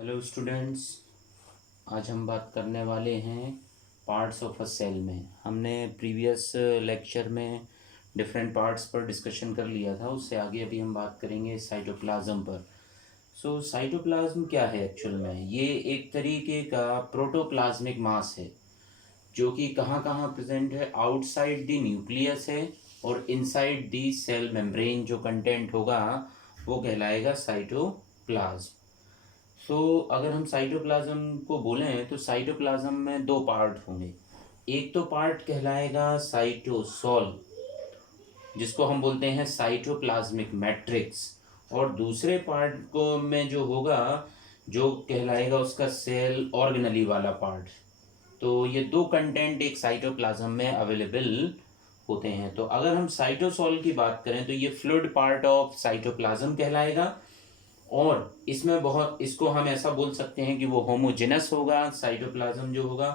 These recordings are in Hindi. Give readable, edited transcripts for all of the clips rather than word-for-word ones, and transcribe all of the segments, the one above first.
हेलो स्टूडेंट्स, आज हम बात करने वाले हैं पार्ट्स ऑफ अ सेल में। हमने प्रीवियस लेक्चर में डिफरेंट पार्ट्स पर डिस्कशन कर लिया था। उससे आगे अभी हम बात करेंगे साइटोप्लाज्म पर। साइटोप्लाज्म क्या है एक्चुअल में? ये एक तरीके का प्रोटोप्लाज्मिक मास है जो कि कहाँ कहाँ प्रेजेंट है। आउटसाइड द न्यूक्लियस है और इनसाइड द सेल मेम्ब्रेन जो कंटेंट होगा वो कहलाएगा साइटोप्लाज्म। अगर हम साइटोप्लाज्म को बोलें तो साइटोप्लाज्म में दो पार्ट होंगे। एक तो पार्ट कहलाएगा साइटोसोल, जिसको हम बोलते हैं साइटोप्लाज्मिक मैट्रिक्स, और दूसरे पार्ट को में जो होगा जो कहलाएगा उसका सेल ऑर्गेनली वाला पार्ट। तो ये दो कंटेंट एक साइटोप्लाज्म में अवेलेबल होते हैं। तो अगर हम साइटोसोल की बात करें तो ये फ्लूइड पार्ट ऑफ साइटोप्लाज्म कहलाएगा, और इसमें बहुत इसको हम ऐसा बोल सकते हैं कि वो होमोजेनस होगा। साइटोप्लाज्म जो होगा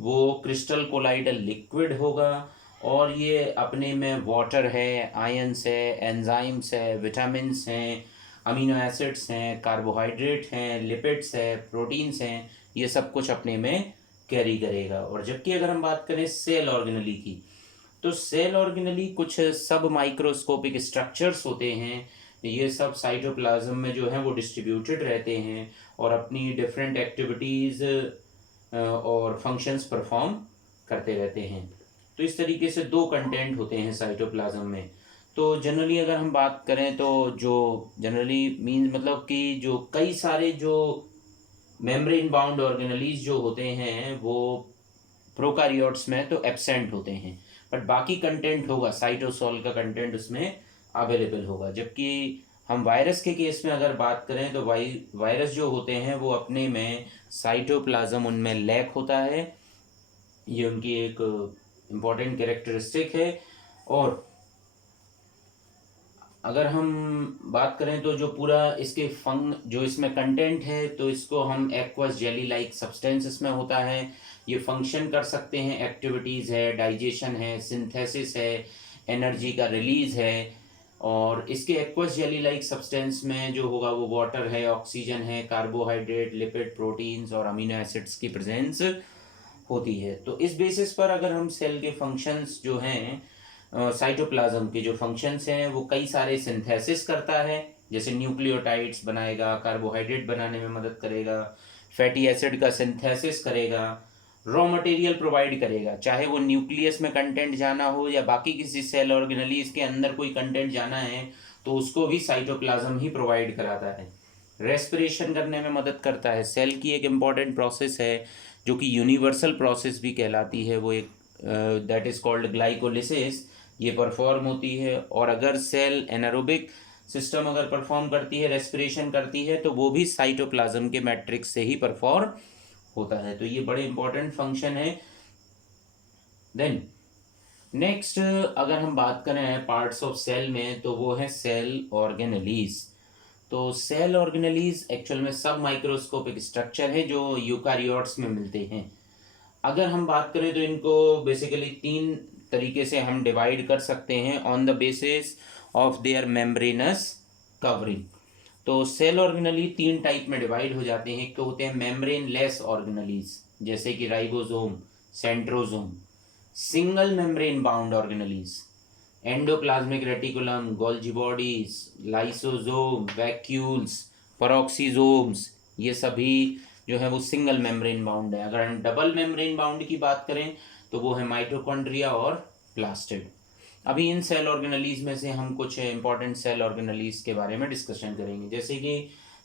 वो क्रिस्टल कोलाइडल लिक्विड होगा, और ये अपने में वाटर है, आयंस है, एंजाइम्स है, विटामिन्स हैं, अमीनो एसिड्स हैं, कार्बोहाइड्रेट हैं, लिपिड्स है, प्रोटीन्स हैं, ये सब कुछ अपने में कैरी करेगा। और जबकि अगर हम बात करें सेल ऑर्गेनली की, तो सेल ऑर्गेनली कुछ सब माइक्रोस्कोपिक स्ट्रक्चर्स होते हैं। ये सब साइटोप्लाज्म में जो है वो डिस्ट्रीब्यूटेड रहते हैं और अपनी डिफरेंट एक्टिविटीज़ और फंक्शंस परफॉर्म करते रहते हैं। तो इस तरीके से दो कंटेंट होते हैं साइटोप्लाज्म में। तो जनरली अगर हम बात करें तो जो जनरली मीन मतलब कि जो कई सारे जो मेम्ब्रेन बाउंड ऑर्गेनलीज जो होते हैं वो प्रोकारियोट्स में तो एब्सेंट होते हैं, बट बाकी कंटेंट होगा, साइटोसोल का कंटेंट उसमें अवेलेबल होगा। जबकि हम वायरस के केस में अगर बात करें तो वायरस जो होते हैं वो अपने में साइटोप्लाज्म उनमें लैक होता है। ये उनकी एक इम्पॉर्टेंट कैरेक्टरिस्टिक है। और अगर हम बात करें तो जो पूरा इसके जो इसमें कंटेंट है तो इसको हम एक्वस जेली लाइक सब्सटेंस इसमें होता है। ये फंक्शन कर सकते हैं, एक्टिविटीज़ है, डाइजेशन है, सिंथेसिस है, एनर्जी का रिलीज है। और इसके एक्वस जेली लाइक सब्सटेंस में जो होगा वो वाटर है, ऑक्सीजन है, कार्बोहाइड्रेट, लिपिड, प्रोटीन्स और अमीनो एसिड्स की प्रेजेंस होती है। तो इस बेसिस पर अगर हम सेल के फंक्शंस जो हैं, साइटोप्लाज्म के जो फंक्शंस हैं वो कई सारे सिंथेसिस करता है, जैसे न्यूक्लियोटाइड्स बनाएगा, कार्बोहाइड्रेट बनाने में मदद करेगा, फैटी एसिड का सिंथेसिस करेगा, रॉ मटेरियल प्रोवाइड करेगा, चाहे वो न्यूक्लियस में कंटेंट जाना हो या बाकी किसी सेल ऑर्गेनलीज के अंदर कोई कंटेंट जाना है तो उसको भी साइटोप्लाज्म ही प्रोवाइड कराता है। रेस्पिरेशन करने में मदद करता है। सेल की एक इम्पॉर्टेंट प्रोसेस है जो कि यूनिवर्सल प्रोसेस भी कहलाती है, वो एक दैट इज़ कॉल्ड ग्लाइकोलिसिस, ये परफॉर्म होती है। और अगर सेल एनारोबिक सिस्टम अगर परफॉर्म करती है, रेस्पिरेशन करती है, तो वो भी साइटोप्लाज्म के मैट्रिक्स से ही परफॉर्म होता है। तो ये बड़े इंपॉर्टेंट फंक्शन है। देन नेक्स्ट अगर हम बात करें पार्ट्स ऑफ सेल में तो वो है सेल ऑर्गेनलीज। तो सेल ऑर्गेनलीज एक्चुअल में सब माइक्रोस्कोपिक स्ट्रक्चर है जो यूकारियोट्स में मिलते हैं। अगर हम बात करें तो इनको बेसिकली तीन तरीके से हम डिवाइड कर सकते हैं on the basis of their membranes covering. तो सेल ऑर्गेनली तीन टाइप में डिवाइड हो जाते हैं। एक तो होते हैं मेम्ब्रेन लेस ऑर्गेनलीज, जैसे कि ribosome, centrosome. Single membrane bound organelles, endoplasmic reticulum, Golgi bodies, lysosome, vacuoles, पेरोक्सीसोम्स, ये सभी जो है वो सिंगल मेम्ब्रेन बाउंड है। अगर हम डबल मेम्ब्रेन बाउंड की बात करें तो वो है माइटोकॉन्ड्रिया और प्लास्टिड। अभी इन सेल ऑर्गेनलीज में से हम कुछ इंपॉर्टेंट सेल ऑर्गेनलीज के बारे में डिस्कशन करेंगे। जैसे कि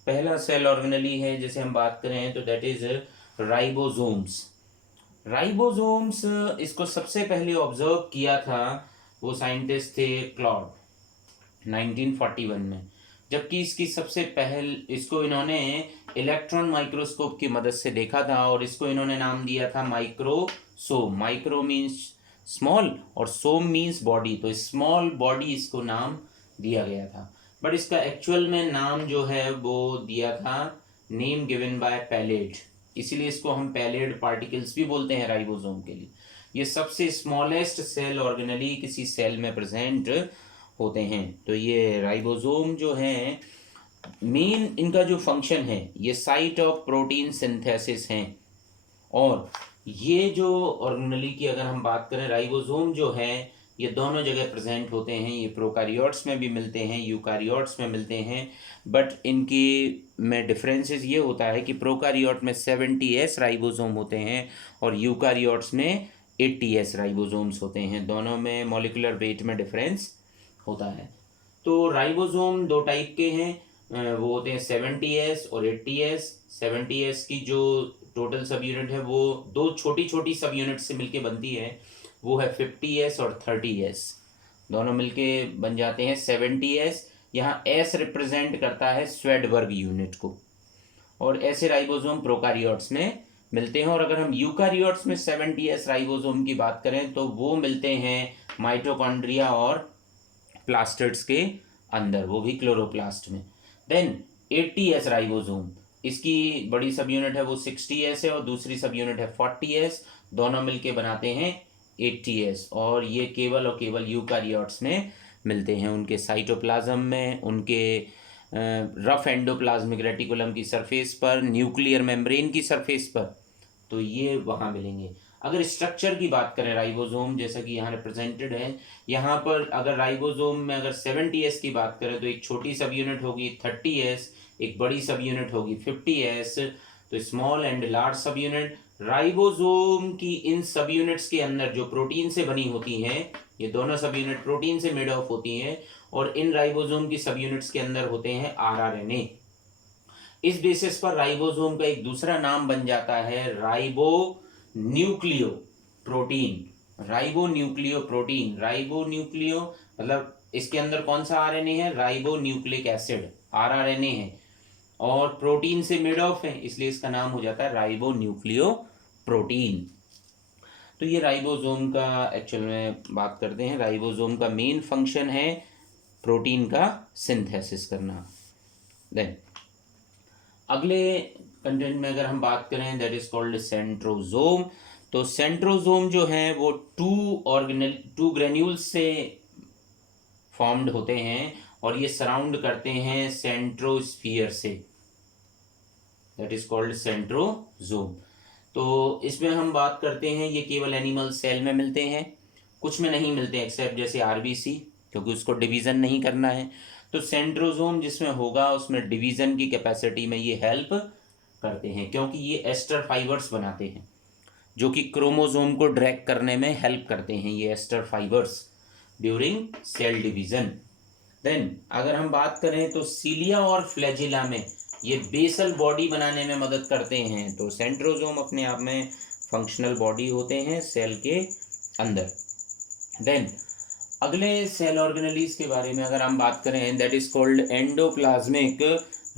पहला सेल ऑर्गेनली है जैसे हम बात करें तो दैट इज राइबोसोम्स। राइबोसोम्स इसको सबसे पहले ऑब्जर्व किया था वो साइंटिस्ट थे क्लॉड 1941 में, जबकि इसकी सबसे इसको इन्होंने इलेक्ट्रॉन माइक्रोस्कोप की मदद से देखा था और इसको इन्होंने नाम दिया था माइक्रोसोम। माइक्रो मीन्स स्मॉल और सोम मीन्स बॉडी, तो स्मॉल बॉडी इसको नाम दिया गया था। बट इसका एक्चुअल में नाम जो है वो दिया था नेम गिवन बाय पैलेड, इसीलिए इसको हम पैलेड पार्टिकल्स भी बोलते हैं राइबोसोम के लिए। ये सबसे स्मॉलेस्ट सेल ऑर्गेनली किसी सेल में प्रेजेंट होते हैं। तो ये राइबोसोम जो है मेन इनका जो फंक्शन है ये साइट ऑफ प्रोटीन सिंथेसिस हैं। और ये जो ऑर्गेनेली की अगर हम बात करें, राइबोसोम जो है ये दोनों जगह प्रेजेंट होते हैं। ये प्रोकारियोट्स में भी मिलते हैं, यूकारियोट्स में मिलते हैं, बट इनकी में डिफरेंसेस ये होता है कि प्रोकारियोट में 70S राइबोसोम होते हैं और यूकारियोट्स में 80S राइबोसोम्स होते हैं। दोनों में मॉलिक्यूलर वेट में डिफरेंस होता है। तो राइबोसोम दो टाइप के हैं, वो होते हैं 70S और 80S। 70S की जो टोटल सब यूनिट है वो दो छोटी छोटी सब यूनिट से मिलके बनती है, वो है 50S और 30S। दोनों मिलके बन जाते हैं 70S। यहाँ S रिप्रेजेंट करता है स्वेडबर्ग यूनिट को। और ऐसे राइबोसोम प्रोकारियोट्स में मिलते हैं। और अगर हम यूकारियोट्स में 70S राइबोसोम की बात करें तो वो मिलते हैं माइटोकॉन्ड्रिया और प्लास्टिड्स के अंदर, वो भी क्लोरोप्लास्ट में। देन 80S राइबोसोम, इसकी बड़ी सब यूनिट है वो 60S है और दूसरी सब यूनिट है 40S। दोनों मिलके बनाते हैं 80S। और ये केवल और केवल यूकारियोट्स में मिलते हैं, उनके साइटोप्लाज्म में, उनके रफ एंडोप्लाज्मिक रेटिकुलम की सरफेस पर, न्यूक्लियर मेम्ब्रेन की सरफेस पर, तो ये वहाँ मिलेंगे। अगर स्ट्रक्चर की बात करें राइबोसोम, जैसा कि यहाँ रिप्रेजेंटेड है, यहाँ पर अगर राइबोसोम में अगर 70S की बात करें तो एक छोटी सब यूनिट होगी 30S, एक बड़ी सब यूनिट होगी 50S। तो स्मॉल एंड लार्ज सब यूनिट। राइबोसोम की इन सब यूनिट्स के अंदर जो प्रोटीन से बनी होती हैं, ये दोनों सब यूनिट प्रोटीन से मेड ऑफ होती हैं, और इन राइबोसोम की सब यूनिट्स के अंदर होते हैं RRNA। इस बेसिस पर राइबोसोम का एक दूसरा नाम बन जाता है ribo nucleo protein. Ribo nucleo protein, ribo nucleo मतलब इसके अंदर कौन सा आरएनए है, राइबो न्यूक्लिक एसिड RRNA है, और प्रोटीन से मेड ऑफ है, इसलिए इसका नाम हो जाता है राइबो न्यूक्लियो प्रोटीन। तो ये राइबोसोम का एक्चुअल में बात करते हैं। राइबोसोम का मेन फंक्शन है प्रोटीन का सिंथेसिस करना। देन अगले कंटेंट में अगर हम बात करें, दैट इज कॉल्ड सेंट्रोजोम। तो सेंट्रोजोम जो है वो टू ग्रेन्यूल्स से फॉर्म्ड होते हैं और ये सराउंड करते हैं सेंट्रोस्फियर से, दैट इज कॉल्ड सेंट्रोजोम। तो इसमें हम बात करते हैं, ये केवल एनिमल सेल में मिलते हैं, कुछ में नहीं मिलते एक्सेप्ट जैसे RBC, क्योंकि उसको डिवीज़न नहीं करना है। तो सेंट्रोजोम जिसमें होगा उसमें डिवीज़न की कैपेसिटी में ये हेल्प करते हैं, क्योंकि ये एस्टर फाइबर्स बनाते हैं जो कि क्रोमोजोम को ड्रैग करने में हेल्प करते हैं, ये aster fibres during cell division. Then अगर हम बात करें तो सीलिया और फ्लैजिला में ये बेसल बॉडी बनाने में मदद करते हैं। तो सेंट्रोजोम अपने आप में फंक्शनल बॉडी होते हैं सेल के अंदर। देन अगले सेल ऑर्गेनेलीज के बारे में अगर हम बात करें, that is called endoplasmic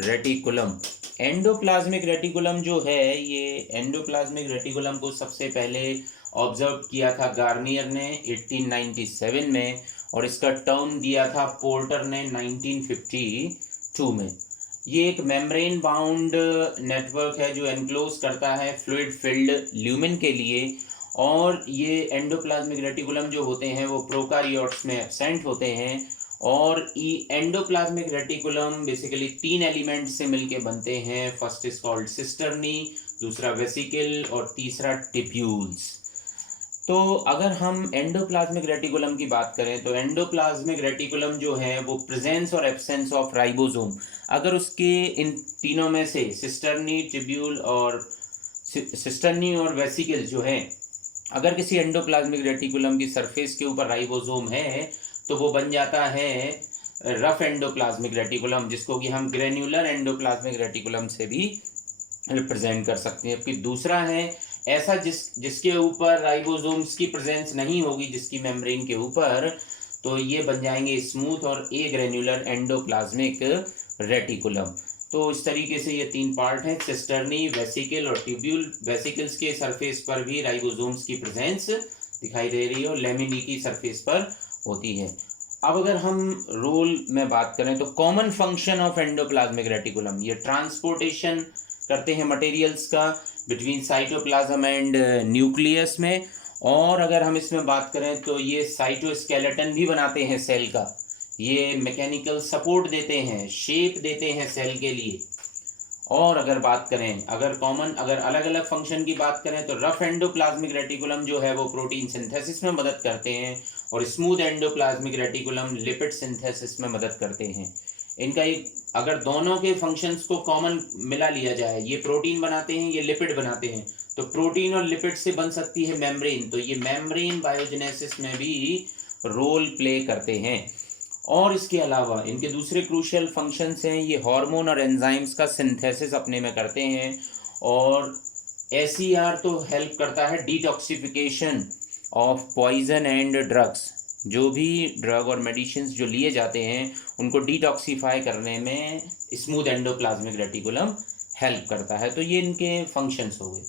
reticulum. Endoplasmic reticulum जो है, ये एंडोप्लाज्मिक रेटिकुलम को सबसे पहले ऑब्जर्व किया था गार्नियर ने 1897 में, और इसका टर्म दिया था पोर्टर ने 1952 में। ये एक मेम्ब्रेन बाउंड नेटवर्क है जो एनक्लोज करता है फ्लूइड फिल्ड ल्यूमेन के लिए। और ये एंडोप्लाज्मिक रेटिकुलम जो होते हैं वो प्रोकारियोट्स में एब्सेंट होते हैं। और एंडोप्लाज्मिक रेटिकुलम बेसिकली 3 एलिमेंट से मिलके बनते हैं। फर्स्ट इज कॉल्ड सिस्टर्नी, दूसरा वेसिकल और तीसरा टिप्यूल्स। तो अगर हम एंडोप्लाज्मिक रेटिकुलम की बात करें तो एंडोप्लाज्मिक रेटिकुलम जो है वो प्रेजेंस और एब्सेंस ऑफ राइबोसोम, अगर उसके इन तीनों में से सिस्टर्नी, टिब्यूल और सिस्टर्नी और वेसिकल जो है, अगर किसी एंडोप्लाज्मिक रेटिकुलम की सरफेस के ऊपर राइबोसोम है तो वो बन जाता है रफ एंडोप्लाज्मिक रेटिकुलम, जिसको कि हम ग्रेन्युलर एंडोप्लाज्मिक रेटिकुलम से भी रिप्रेजेंट कर सकते हैं। फिर दूसरा है ऐसा जिसके ऊपर राइबोसोम्स की प्रेजेंस नहीं होगी, जिसकी मेम्ब्रेन के ऊपर, तो ये बन जाएंगे स्मूथ और ए ग्रेन्युलर एंडोप्लाज्मिक रेटिकुलम। तो इस तरीके से ये 3 पार्ट हैं, सिस्टर्नी, वेसिकल और ट्यूब्यूल। वेसिकल्स के सरफेस पर भी राइबोसोम्स की प्रेजेंस दिखाई दे रही है और लेमिनी की सरफेस पर होती है। अब अगर हम रोल में बात करें तो common function of endoplasmic reticulum, ये ट्रांसपोर्टेशन करते हैं मटेरियल्स का बिटवीन साइटोप्लाज्म एंड न्यूक्लियस में। और अगर हम इसमें बात करें तो ये साइटोस्केलेटन भी बनाते हैं सेल का, ये मैकेनिकल सपोर्ट देते हैं, शेप देते हैं सेल के लिए। और अगर बात करें, अगर अलग अलग फंक्शन की बात करें तो रफ एंडोप्लाज्मिक रेटिकुलम जो है वो प्रोटीन सिंथेसिस में मदद करते हैं और smooth endoplasmic reticulum lipid synthesis में मदद करते हैं। इनका एक अगर दोनों के फंक्शंस को कॉमन मिला लिया जाए, ये प्रोटीन बनाते हैं, ये लिपिड बनाते हैं, तो प्रोटीन और लिपिड से बन सकती है मेम्ब्रेन। तो ये मेम्ब्रेन बायोजेनेसिस में भी रोल प्ले करते हैं। और इसके अलावा इनके दूसरे क्रूशियल फंक्शंस हैं, ये हार्मोन और एंजाइम्स का सिंथेसिस अपने में करते हैं। और एसईआर तो हेल्प करता है detoxification of poison and drugs. जो भी ड्रग और मेडिसिन जो लिए जाते हैं उनको डिटॉक्सिफाई करने में स्मूथ एंडोप्लाज्मिक रेटिकुलम हेल्प करता है। तो ये इनके फंक्शंस हो गए।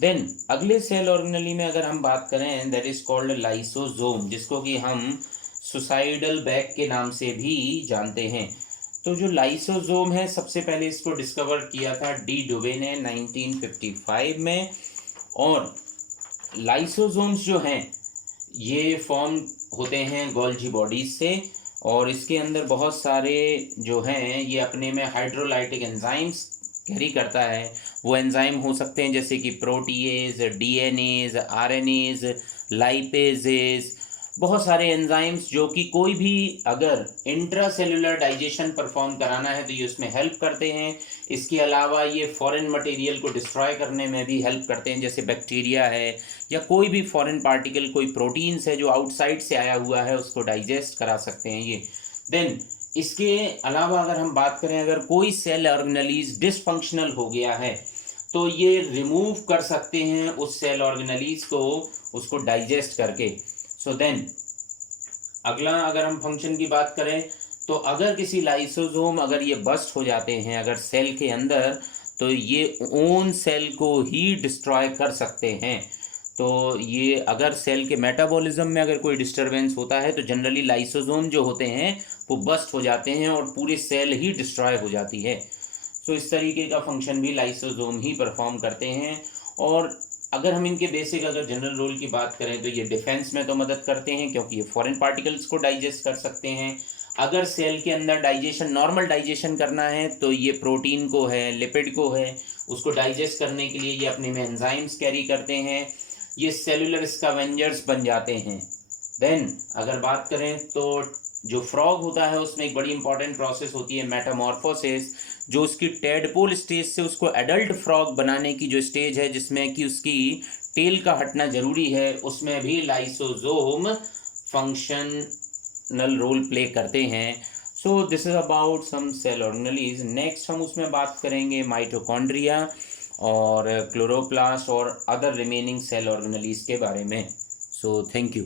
देन अगले सेल ऑर्गेनेली में अगर हम बात करें, दैट इज कॉल्ड लाइसोसोम, जिसको कि हम सुसाइडल बैग के नाम से भी जानते हैं। तो जो लाइसोसोम है, सबसे पहले इसको डिस्कवर किया था डी डुवे ने 1955 में। और लाइसोसोम्स जो हैं ये फॉर्म होते हैं गोल्जी बॉडीज से, और इसके अंदर बहुत सारे जो हैं ये अपने में हाइड्रोलाइटिक एंजाइम्स कैरी करता है। वो एंजाइम हो सकते हैं जैसे कि प्रोटीएज, डीएनएज, आरएनएज, लाइपेजेज, बहुत सारे एंजाइम्स जो कि कोई भी अगर इंट्रासेलुलर डाइजेशन परफॉर्म कराना है तो ये उसमें हेल्प करते हैं। इसके अलावा ये फॉरेन मटेरियल को डिस्ट्रॉय करने में भी हेल्प करते हैं, जैसे बैक्टीरिया है या कोई भी फॉरेन पार्टिकल, कोई प्रोटीन्स है जो आउटसाइड से आया हुआ है उसको डाइजेस्ट करा सकते हैं ये। देन इसके अलावा अगर हम बात करें, अगर कोई सेल ऑर्गेनेलीज डिसफंक्शनल हो गया है तो ये रिमूव कर सकते हैं उस सेल ऑर्गेनेलीज को, उसको डाइजेस्ट करके। सो देन अगला अगर हम फंक्शन की बात करें तो अगर किसी लाइसोसोम अगर ये बस्ट हो जाते हैं अगर सेल के अंदर, तो ये ओन सेल को ही डिस्ट्रॉय कर सकते हैं। तो ये अगर सेल के मेटाबॉलिज्म में अगर कोई डिस्टरबेंस होता है तो जनरली लाइसोसोम जो होते हैं वो बस्ट हो जाते हैं और पूरी सेल ही डिस्ट्रॉय हो जाती है। सो इस तरीके का फंक्शन भी लाइसोसोम ही परफॉर्म करते हैं। और अगर हम इनके बेसिक अगर जनरल रोल की बात करें तो ये डिफेंस में तो मदद करते हैं क्योंकि ये फॉरेन पार्टिकल्स को डाइजेस्ट कर सकते हैं। अगर सेल के अंदर डाइजेशन, नॉर्मल डाइजेशन करना है तो ये प्रोटीन को है, लिपिड को है, उसको डाइजेस्ट करने के लिए ये अपने में एंजाइम्स कैरी करते हैं। ये सेलुलर स्कैवेंजर्स बन जाते हैं। देन अगर बात करें तो जो फ्रॉग होता है उसमें एक बड़ी इंपॉर्टेंट प्रोसेस होती है मेटामॉर्फोसिस, जो उसकी टेडपोल स्टेज से उसको एडल्ट फ्रॉग बनाने की जो स्टेज है जिसमें कि उसकी टेल का हटना जरूरी है, उसमें भी लाइसोसोम फंक्शनल रोल प्ले करते हैं। So this is about some cell organelles. Next हम उसमें बात करेंगे माइटोकॉन्ड्रिया और क्लोरोप्लास्ट और अदर रिमेनिंग सेल ऑर्गेनेलीज के बारे में। So thank you.